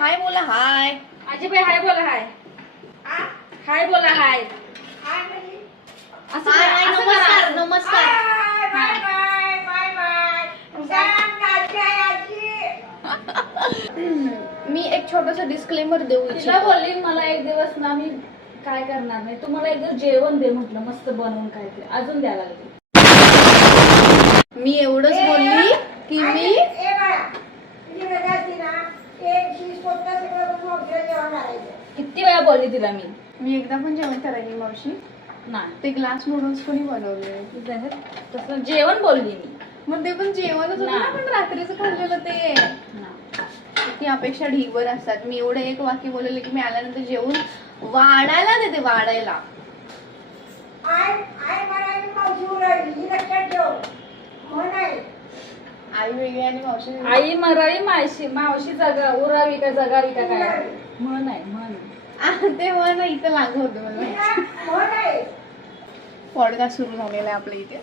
हाय बोला हाय. आजीबाई हाय बोला हाय. हाय बोला हाय. असं हाय करा, हाय असं नमस्कार करा. नमस्कार. मी एक छोटासा डिस्क्लेमर देऊ तिला इच्छिते. बोलली मला एक दिवस ना मी काय करणार नाही, तू मला एक दिवस जेवण दे म्हटलं मस्त बनवून काय ते अजून द्यायला लागली. मी एवढंच बोलली की मी किती वेळा बोलली तिला मी एकदा पण जेवण करायची मावशी. नाही ते ग्लास नूडल्स कोणी बनवले? तसं जेवण बोलली मी. मग ते पण जेवणच होतं ना, नाही. पण रात्रीचं खाल्लेलं ते. ती अपेक्षा ढीगभर असतात. मी एवढं एक वाक्य बोलले की मी आल्यानंतर जेवून वाढायला देते, वाढायला. आई वेगळी आणि मावशी वेगळी. आई मराठी मावशी मावशी जगा उरावी का जगावी का काय म्हण आहे म्हण. ते ना इथं लागू होतं मला. पॉडकास्ट सुरू झालेला आहे आपल्या इथे.